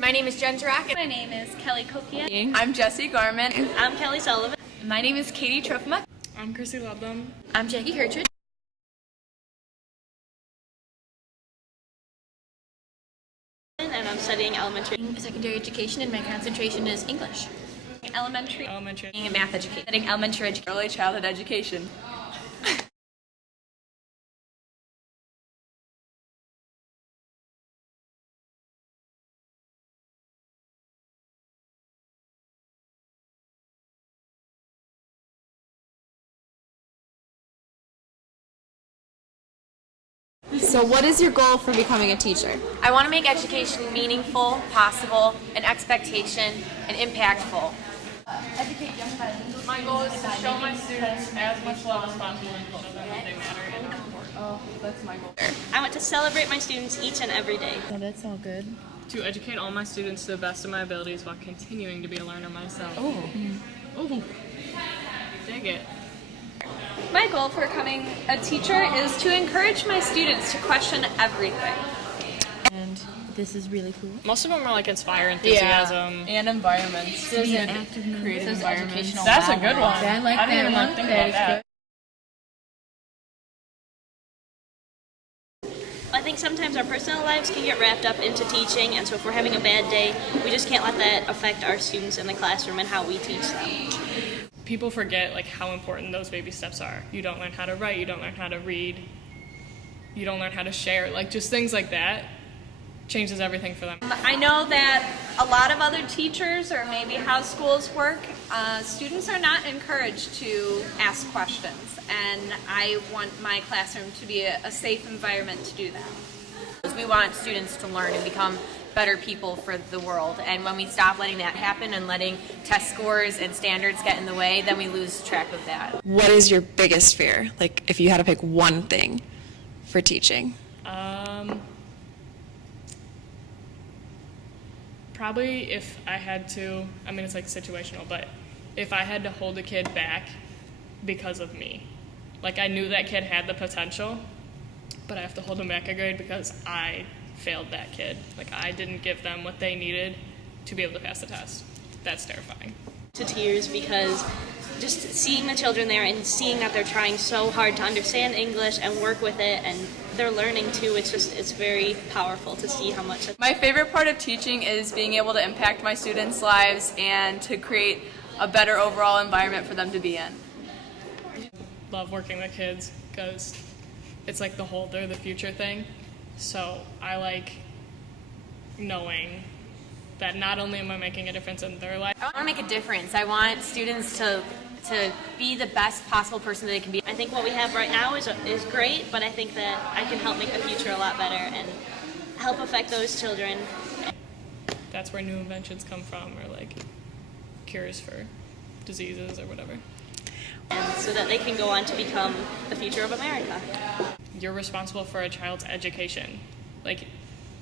My name is Jen Tarak. My name is Kelly Kokia. I'm Jessie Garment. I'm Kelly Sullivan. My name is Katie Trofima. I'm Chrissy Ludlam. I'm Jackie Kirchridge. And I'm studying elementary. Secondary education, and my concentration is English. Elementary. Being a math educator. Studying elementary education. Early childhood education. So what is your goal for becoming a teacher? I want to make education meaningful, possible, and expectation, and impactful. My goal is to show my students as much love as possible and show them that they matter and are important. Oh, that's my goal. I want to celebrate my students each and every day. Oh, that's all good. To educate all my students to the best of my abilities while continuing to be a learner myself. Oh, dig it. My goal for becoming a teacher is to encourage my students to question everything. And this is really cool. Most of them are like inspire enthusiasm. And environments. Creative environments. That's a good one. I like didn't that even one. think That about is that. I think sometimes our personal lives can get wrapped up into teaching, and so if we're having a bad day, we just can't let that affect our students in the classroom and how we teach them. People forget like how important those baby steps are. You don't learn how to write, you don't learn how to read, you don't learn how to share, like just things like that changes everything for them. I know that a lot of other teachers, or maybe how schools work, students are not encouraged to ask questions, and I want my classroom to be a safe environment to do that. We want students to learn and become better people for the world, and when we stop letting that happen and letting test scores and standards get in the way, then we lose track of that. What is your biggest fear? Like, if you had to pick one thing for teaching? Probably if I had to, I mean it's like situational, but if I had to hold a kid back because of me. Like I knew that kid had the potential, but I have to hold him back a grade because I failed that kid. Like I didn't give them what they needed to be able to pass the test. That's terrifying. To tears because just seeing the children there and seeing that they're trying so hard to understand English and work with it, and they're learning too, it's very powerful to see how much. My favorite part of teaching is being able to impact my students' lives and to create a better overall environment for them to be in. Love working with kids because it's like they're the future thing. So I like knowing that not only am I making a difference in their life. I want to make a difference. I want students to be the best possible person that they can be. I think what we have right now is great, but I think that I can help make the future a lot better and help affect those children. That's where new inventions come from, or like cures for diseases or whatever. And so that they can go on to become the future of America. You're responsible for a child's education. Like,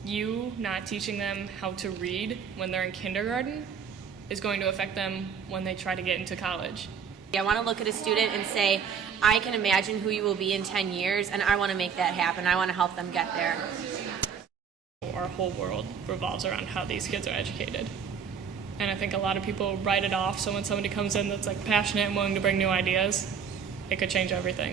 you not teaching them how to read when they're in kindergarten is going to affect them when they try to get into college. I want to look at a student and say, I can imagine who you will be in 10 years, and I want to make that happen. I want to help them get there. Our whole world revolves around how these kids are educated. And I think a lot of people write it off, so when somebody comes in that's like passionate and willing to bring new ideas, it could change everything.